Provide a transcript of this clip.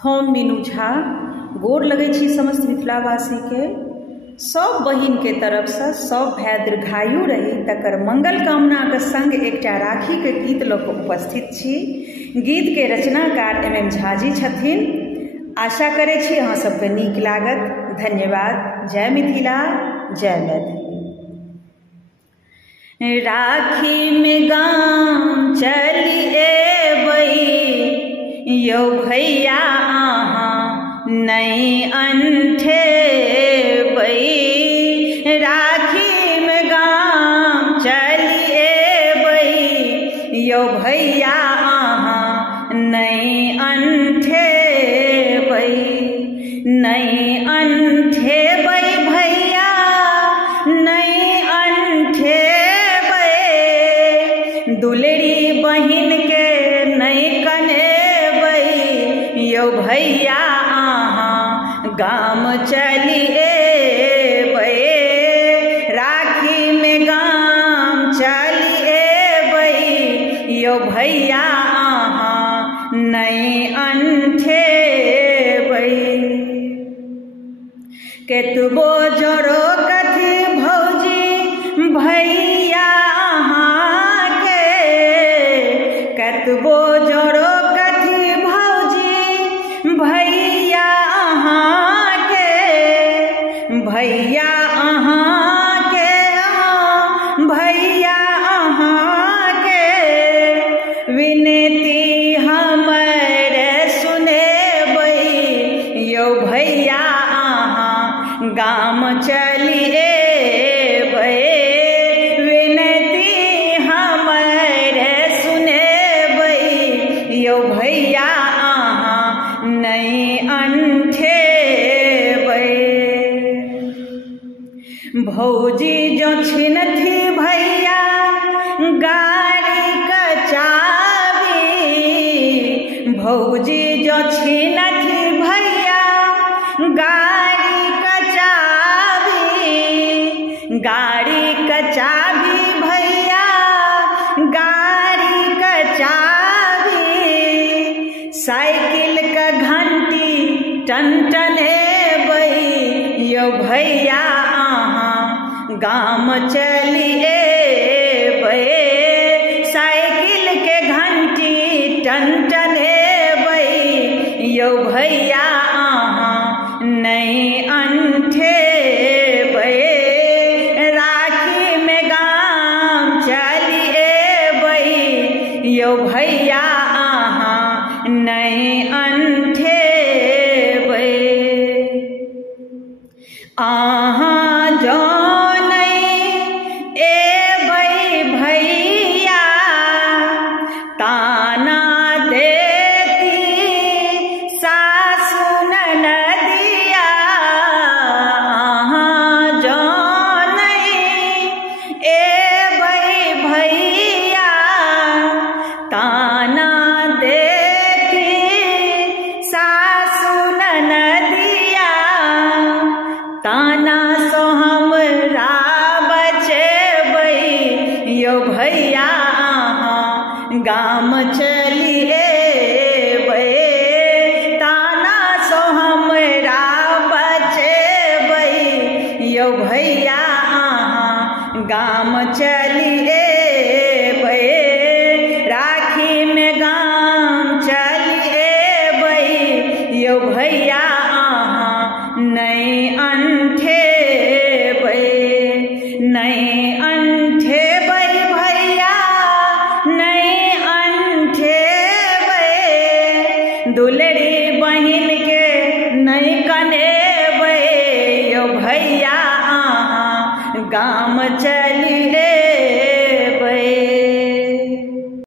हम मीनू झा गोर लगै छी समस्त मिथिलावासी के। सब बहिन के तरफ से सब भाई दीर्घायु रही तकर मंगल कामना के संग एकटा राखी के गीत लऽ कऽ उपस्थित छी। गीत के रचनाकार MM झा जी छथिन। आशा करै छी अहाँ सबके नीक लागत। धन्यवाद। जय मिथिला, जय मैथिली। राखी में गाम चली एबै यौ भैया अहाँ नहीं अनठेबै। राखी में गाम चली एबै यौ भैया अहाँ नहीं अनठेबै। नहीं अनठेबै भैया नहीं अनठेबै। दुलरी बहिन के नहीं कनेबै यौ भैया अहाँ गाम चली एबै। राखी में गाम चली एबै यौ भैया अहाँ नहीं अनठेबै। केतबो जोड़ो कथी भौजी भैया अहाँ के। केतबो जोड़ो कथी भौजी भैया अहाँ के। भैया अहाँ के भैया अहाँ के। विनती हमर सुनेबै यौ भैया अहाँ गाम चली एबै। विनती हमर सुनेबै यौ भैया अहाँ नहीं अनठेबै। भौजी जो छिनथी भैया गाड़ी का चाबी। भौजी जो छिनथी भैया गाड़ी का चाबी। गाड़ी का चाबी भैया गाड़ी का चाबी। साइकिल का घंटी टनटनेबै यौ भैया अहाँ गाम चली एबै। साइकिल के घंटी टनटनेबै यौ भैया अहाँ नहीं अनठेबै। राखी में गाम चली एबै यौ भैया अहाँ नहीं अनठेबै। अहाँ जो नहीं एबै भैया ताना देती सासु ननदिया। अहाँ जो नहीं एबै भैया ताना देती सासु ननदिया। ताना सो हमरा बचेबै यौ भैया अहाँ गाम चली एबै। ताना सो हमरा बचेबै यौ भैया अहाँ गाम चली एबै। राखी में गाम चली एबै यौ भैया अहाँ नहीं अनठेबै। नहीं अनठेबै भैया नहीं अनठेबै। दुलरी बहिन के नहीं कनेबै यौ भैया अहाँ गाम चली